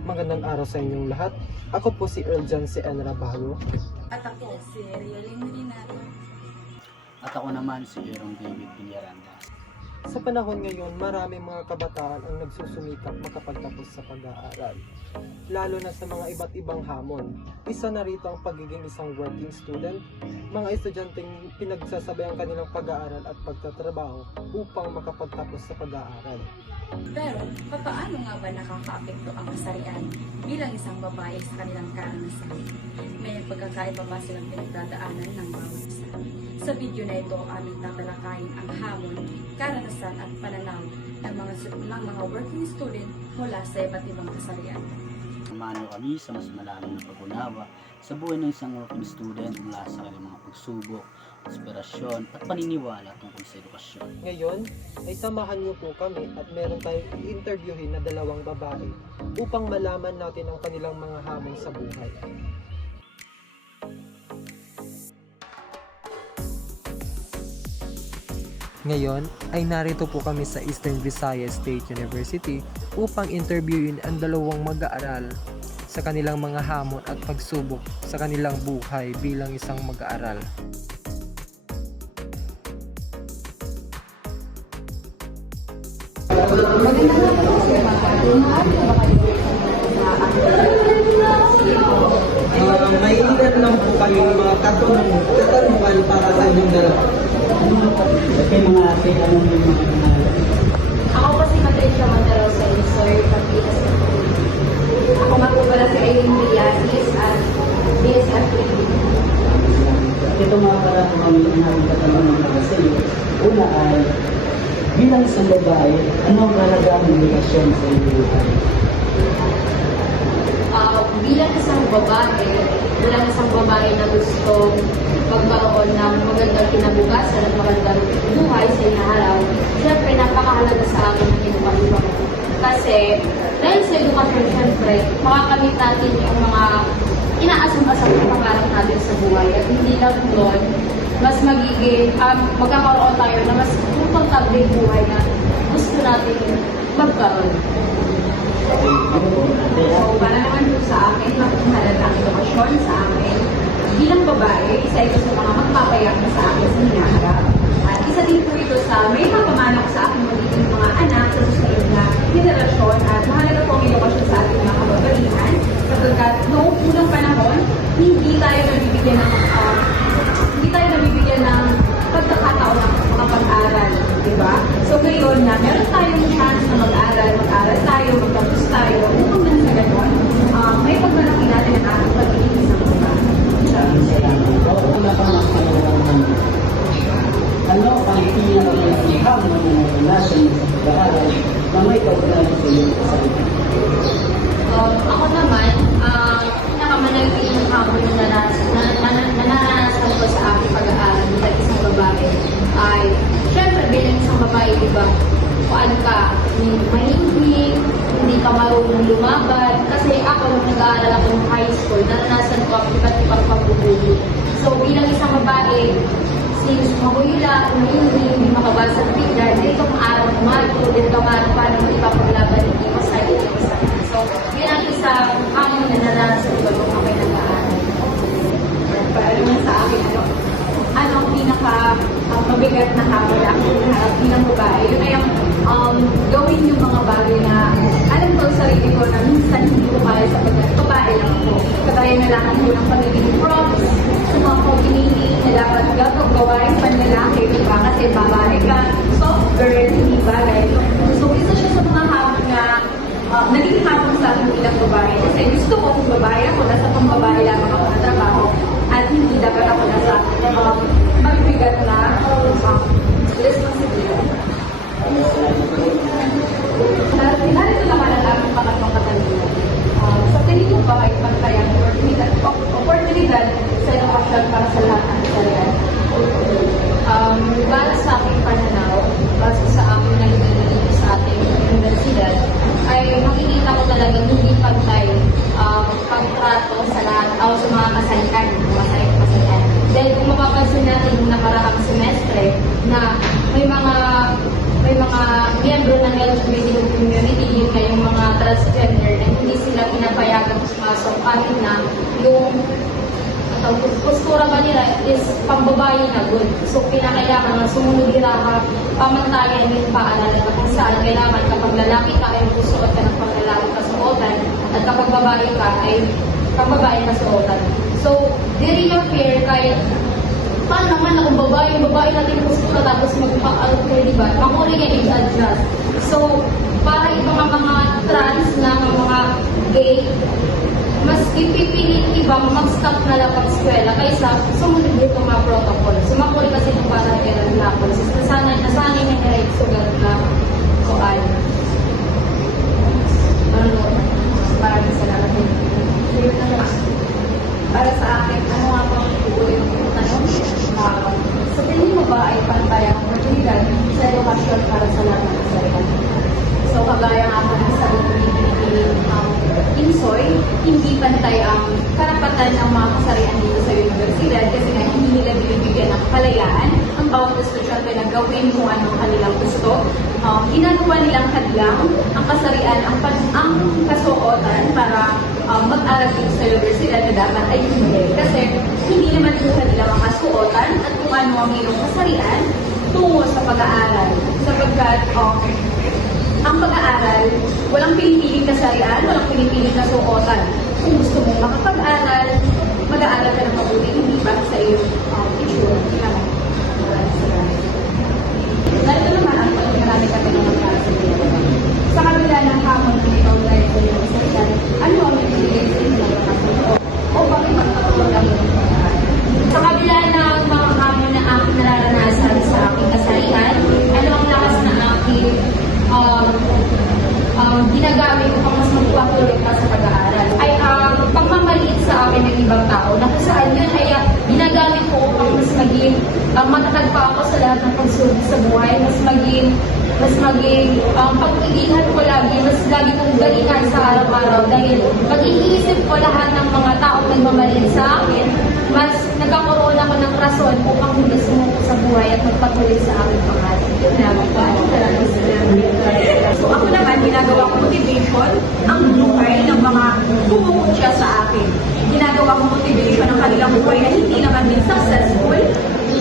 Magandang araw sa inyong lahat. Ako po si Earl Jan C. Rabayo. At ako, si Rialyn Marinato. At ako naman si Aaron David Piñaranda. Sa panahon ngayon, marami mga kabataan ang nagsusumikap makapagtapos sa pag-aaral, lalo na sa mga iba't ibang hamon. Isa na rito ang pagiging isang working student, mga estudyanteng pinagsasabay ang kanilang pag-aaral at pagtatrabaho upang makapagtapos sa pag-aaral. Pero, paano nga ba nakakaapekto ang kasarian bilang isang babae sa kanilang karanasan? May pagkakaiba ba silang pinagdadaanan ng bawat isa? Sa video na ito, aming tatalakayin ang hamon, karanasan at pananaw ng mga working student mula sa iba't ibang kasarian. Samahan niyo kami sa mas malalim na pag-unawa sa buhay ng isang working student mula sa kanilang mga pagsubok, inspirasyon at paniniwala tungkol sa edukasyon. Ngayon, ay samahan niyo po kami at meron tayong i-interviewin na dalawang babae upang malaman natin ang kanilang mga hamon sa buhay. Ngayon ay narito po kami sa Eastern Visayas State University upang interviewin ang dalawang mag-aaral sa kanilang mga hamon at pagsubok sa kanilang buhay bilang isang mag-aaral. May ilan lang po kayong mga katanungan para sa inyong dalawa. Okay, mga ate, anong yung mga pangalan? Ako po si Patricia Monterosa, Sawyer Papitas. Ako nga po pala si Aileen Villas at DSF. Ito mga parang kami ang namin katanungan para sa iyo. Una ay, bilang isang babae, ano ang kalagahan ng edukasyon sa iyong buhay? Bilang isang babae na gustong magkaroon ng magandang kinabukasan at magandang buhay sa inaaraw, siyempre napakahalaga sa akin ang edukasyon. Kasi dahil sa edukasyon, siyempre, makakamit natin yung mga inaasam-asam na pangarap natin sa buhay. At hindi lang doon, mas magkakaroon tayo na mas komportable buhay na gusto natin magkaroon. So, para naman po sa akin, napakahalaga ang edukasyon sa akin. Bilang babae, isa ito sa mga magpapayak na sa akin sa hinaharap. At isa din po ito sa may mapamanok sa aking magiging mga anak sa susunod na henerasyon. At mahalaga po ang edukasyon sa ating mga kababaihan. Sapagkat noong unang panahon, hindi tayo nabibigyan ng pagkakataon ng mga pag-aaral. Diba? So ngayon na meron tayong chance na mag-aral tayo, magtapos tayo, upang na sa gano'n, may pagmalaki natin ang ating pag-ibig isang babae. Salamat po. Una pa mga pangalan. Ano ang pinakailangan ng relasyon sa pag-aaral na may kaugnay sa iyong kasalita? Ako naman, pinakamalaging hamon na naranasan ko sa aking pag-aaral bilang isang babae ay, syempre bilang isang babae, diba, kung ka, mahihig, hindi ka marunong lumaban. Kasi ako, nung nag-aaral ako ng high school, naranasan ko ang iba't ibang pagbubuli. So, bilang isang babae, since mahula, umihig, hindi makabasa ng bigla, dito kang araw kumato, dito kang araw paano mo ipapaglaban, hindi mo sa iyo. So, bilang isang hamon na naranasan ko nung ako'y nag-aaral. Para naman sa akin, ano ang mabigat na hamon na ako naharap bilang babae? Yun ay gawin yung mga bagay na alam ko sa sarili ko na minsan hindi ko kaya sapagkat babae lang ako. Kagaya na lang ako ng pagiging props sa mga community na dapat gawain panlalaki, diba? Kasi babae ka, soft girl, hindi bagay. So, isa siya sa mga hamon na naging hamon sa akin bilang babae. Kasi gusto ko kung babae ako, nasa pang babae lang ako na trabaho at hindi dapat ako nasa magbigat na responsibility. Narito naman ang aking pangatlong katanungan. Sa tingin mo ba ay pantayang oportunidad sa edukasyon para sa lahat ng kasarian? Para sa aking pananaw, base sa aking nagiging sa ating universidad, ay makikita ko talagang hindi pantay para sa gender na hindi sila pinapayagan pumasok kahit na yung postura ba nila is pambabae na good. So, pinakailangan na sumunod nila pamantayan yung paaralan na kung saan kailangan kapag lalaki ka ay susuot ka ng panglalaki kasuotan at kapag babae ka ay pambabae kasuotan. So, di rin fair kahit paano naman na kung babae natin postura tapos magpa-alter, diba? Makuling yan is-adjust. So, para ibang mga trans na mga gay, mas ipipilit ibang mag-stop na lang pag-eskwela kaysa sumunod dito mga protocol. Sumakuli kasi ng parang kailan na ako. Nasanay na yung right sugat na koal. Maraming salamat din. Para sa akin, ano nga bang yung tanong? Sa tingin mo ba ay pantay ang oportunidad sa edukasyon para sa lahat ng kasarian? So, kagaya nga po sa Insoy, hindi pantay ang karapatan ng mga kasarian dito sa universidad kasi nga hindi nila binibigyan ng kalayaan ang bawat estudyante na gawin kung anong kanilang gusto. Ginagawa nilang hadlang ang kasarian, ang kasuotan para mag-aral dito sa universidad na dapat ay hindi. Kasi hindi naman po hadlang ang kasuotan at kung ano ang iyong kasarian tungo sa pag-aaral. Sapagkat ang pag-aaral, walang pinipiling kasarian, walang pinipiling kasuotan. Kung gusto mong makapag-aral, mag-aaral ka ng mabuti, hindi ba sa iyong issue. Dahil ito naman ang marami ka tinanong para sa iyo. Sa kabila ng hamon na ikaw dahil sa iyong kasarian, ano ang pinipili sa iyong kasarian? O bakit magkakawag ang iyong pag-aaral? Sa kabila ng mga hamon na aking nararanasan sa aking kasarian, ano ang lakas na aking ginagamit ko pang mas magpatuloy pa sa pag-aaral ay pagmamaliit sa akin ng ibang tao na kung saan yun ay ginagamit ko upang mas maging matatag pa ako sa lahat ng pagsubok sa buhay, mas maging pag-iingat ko lagi, mas lagi kong galingan sa araw-araw dahil pag-iisip ko lahat ng mga taong nagmamaliit sa akin, mas nagkakaroon ako ng rason upang hindi sumuko sa buhay at magpatuloy sa aking pangalan. Yun naman po. So ako naman, ginagawa ko motivation ang buhay ng mga pumuputya sa akin. Ginagawa ko motivation ang kanilang buhay na hindi naman din successful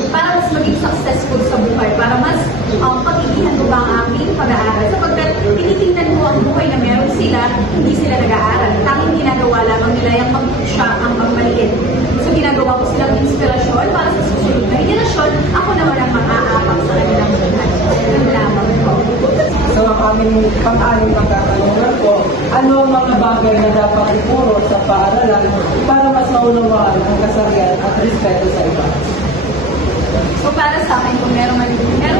para mas maging successful sa buhay, para mas pag-iihan ko ba ang aking pag-aaral. Sapagkat tinitingnan ko ang buhay na meron sila, hindi sila nag-aaral. Tanging ginagawa lamang nila yung pag-pusya ang magmaliit. So ginagawa ko silang inspirasyon para sa susunod na henerasyon, ako naman ang mang-aabang sa kanilang buhay. Yung lamang ko. So ang aming pang-aling pagkatanungan po, ano ang mga bagay na dapat ituro sa paaralan para mas maunawaan ang kasarian at respeto sa iba? So para sa akin, kung meron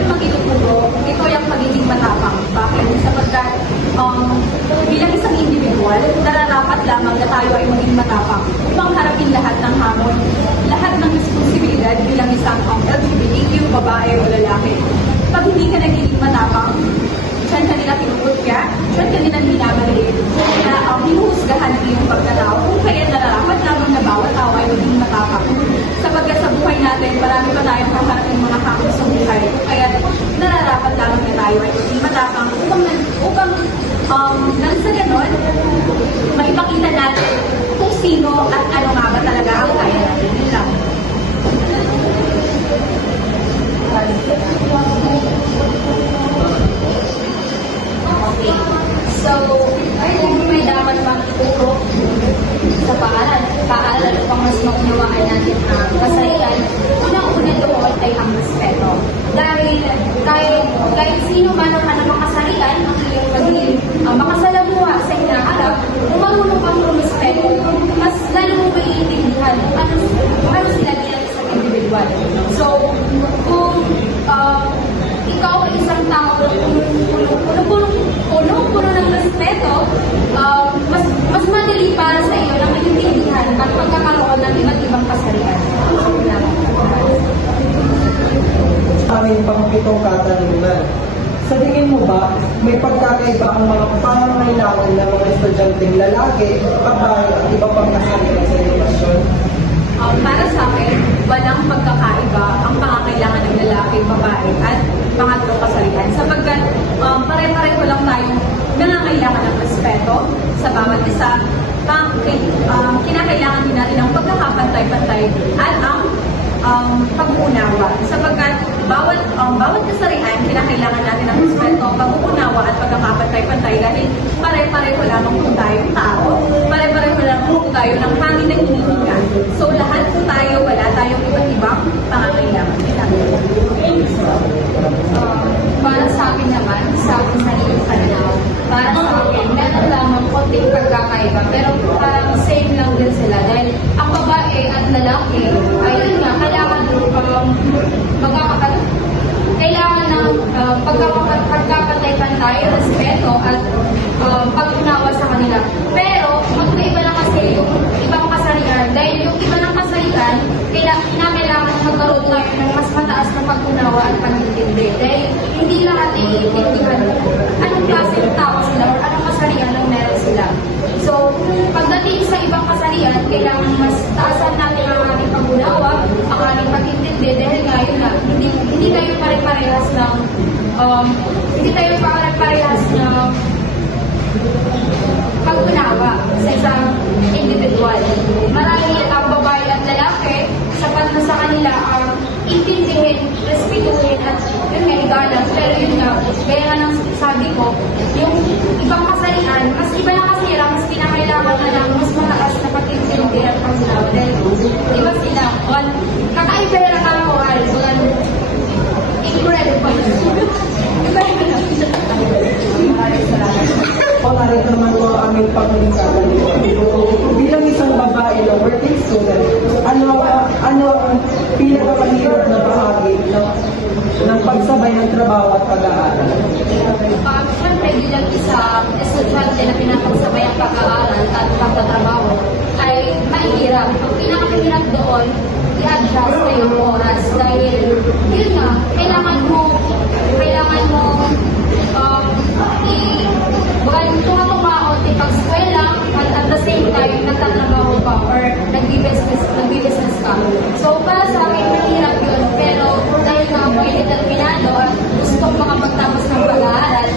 pang ituturo, ito yung magiging matapang. Bakit? Sapagkat bilang isang individual, nararapat lamang na tayo ay maging matapang upang harapin lahat ng hamon, lahat ng responsibilidad bilang isang LGBTQ, babae o lalaki. Pag hindi ka nagiging matapang, diyan ka nila pinuputya, diyan ka nila minamaliit, diyan nila hinuhusgahan ng iyong pagkatao, kung kaya nararapat lamang na bawat tao ay maging matapang. Sapagkat sa buhay natin, marami pa tayong kaharapin mga hamon sa buhay. Kaya nararapat lamang na tayo ay maging matapang upang nang sa ganon, maipakita natin kung sino at ano nga ba talaga ang kaya natin. Yun lang. Okay. So, kung may dapat pang ituro sa paaralan upang mas maunawaan natin ang kasarian, unang-una doon ay ang respeto. Dahil kahit sino man ang kanang kasarian, ang iyong magiging makasalamuha sa inaarap, kung marunong kang rumispeto, mas lalo mo maiintindihan kung ano sila bilang isang individual. So, kung ikaw ay isang tao na puno ng respeto, mas madali para sa iyo ng maintindihan at pagkakaroon ng iba't ibang kasarian. Aming pang-pitong katanungan. Sa tingin mo ba, may pagkakaiba ang mga pangangailangan ng mga estudyanteng lalaki, babae at iba pang kasarian sa edukasyon? Para sa akin, walang pagkakaiba ang pangangailangan ng lalaki, babae, at pangatlong kasarian. Sapagkat pare-pareho lang tayong nangangailangan ng respeto, pantay dahil pare-pareho lamang po tayong tao. Pare-pareho lamang po tayo ng hangin na hinihinga. So lahat po tayo, wala tayong iba't ibang pangangailangan nila. Para sa akin naman, sa aking sariling pananaw, para sa akin, meron lamang konting pagkakaiba, pero parang same lang din sila. Dahil ang babae at lalaki, ay yun nga, kailangan ng pagkapantay-pantay, respeto at pag-unawa sa kanila. Pero, magkaiba na kasi yung ibang kasarian. Dahil yung iba ng kasarian, kailangan magkaroon tayo ng mas mataas na pag-unawa at pag-intindi. Dahil hindi lahat naiintindihan anong klase ng tao sila o anong kasarian ang meron sila. So, pagdating sa ibang kasarian, kailangan mas taasan natin ang ating pag-unawa, ang ating pag-intindi. Dahil ngayon na, hindi tayo pare-parehas ng pag-unawa sa isang individual. Marahil ang babae at lalaki, sapat na sa kanila ang intindihin, respetuhin at yun nga, igalang. Pero yun nga, gaya nga ng sabi ko, yung ibang kasarian, mas iba na kasira, mas pinakailangan na lang, mas mataas na pag-intindi at pag-unawa. Dahil, di ba sila, kakaiba na nakakuhal, incredible. Narito naman po ang aming pagkakita dito. Bilang isang babae na working student, ano ang pinakamahirap na bahagi ng pagsabay ng trabaho at pag-aaral? Siyempre, bilang isang estudyante na pinapagsabay ang pag-aaral at pagtatrabaho ay mahirap. Ang pinakamahirap doon, i-adjust na yung oras dahil yun nga, kailangan mo tumakumaot pag-skwela at the same time nagtatrabaho ka or nagbi-business ka. So para sa akin, mahirap yun. Pero dahil nga ako ay determinado at gusto kong makapagtapos ng pag-aaral,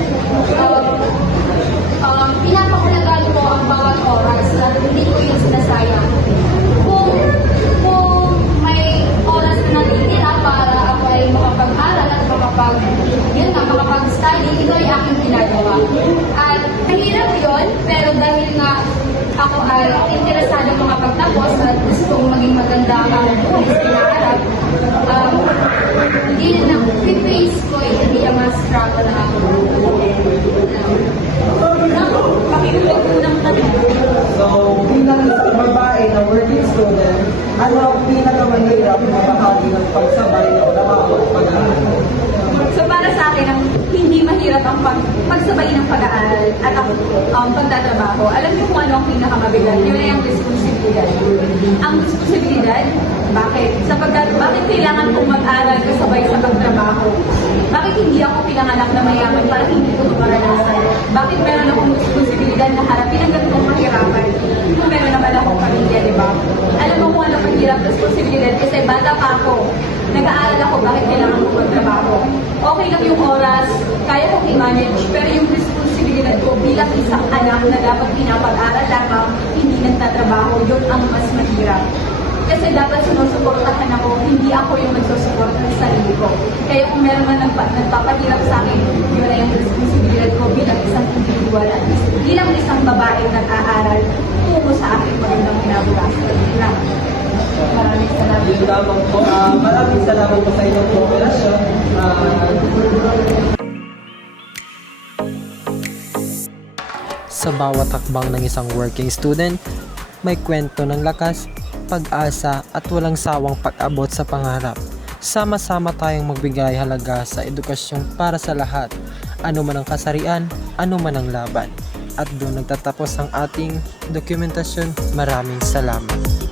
pinapakulagan ko ang bawat oras at hindi ko yun sinasayang. Kung may oras na natitira para ako ay makapag-aral at makapag-study, ito ay aking ginagawa. At mahirap yun, pero dahil nga ako ay interesado makapagtapos at gusto kong maging maganda ang buhay sa hinaharap, hindi na face ko hindi ang mga struggle na ako. So, bilang isang babae na working student, ano ang pinakamahirap na bahagi ng pagsabay ng trabaho at pag-aaral? So para sa akin, ang hindi mahirap ang pagsabay ng pag-aaral at ang pagtatrabaho. Alam niyo kung ano ang pinakamabigat? Yun ay ang responsibilidad. Ang responsibilidad, bakit? Bakit kailangan kong mag-aral kasabay sa pagtrabaho? Bakit hindi ako pinanganak na mayaman para hindi ko maranasan? Bakit meron akong responsibilidad na harapin ang ganitong mahirapan kung meron naman akong pamilya, di ba? Alam mo kung ano ang hirap responsibilidad kasi bata pa ako. Nag-aaral ako, bakit kailangan ko magtrabaho? Okay lang yung oras, kaya kong i-manage, pero yung responsibilidad ko bilang isang anak na dapat pinapag-aral lamang, hindi nagtatrabaho, yun ang mas mahirap. Kasi dapat sinusuportahan ako, hindi ako yung nagsusuporta sa sarili ko. Kaya kung meron man nagpapahirap sa akin, yun ay yung responsibilidad ko bilang isang individual at bilang isang babae nag-aaral tungo sa aking magandang kinabukasan. Maraming salamat. Yun lamang po. Maraming salamat po sa inyong kooperasyon. Sa bawat hakbang ng isang working student, may kwento ng lakas, pag-asa at walang sawang pag-abot sa pangarap. Sama-sama tayong magbigay halaga sa edukasyon para sa lahat, ano man ang kasarian, ano man ang laban. At doon nagtatapos ang ating dokumentasyon. Maraming salamat.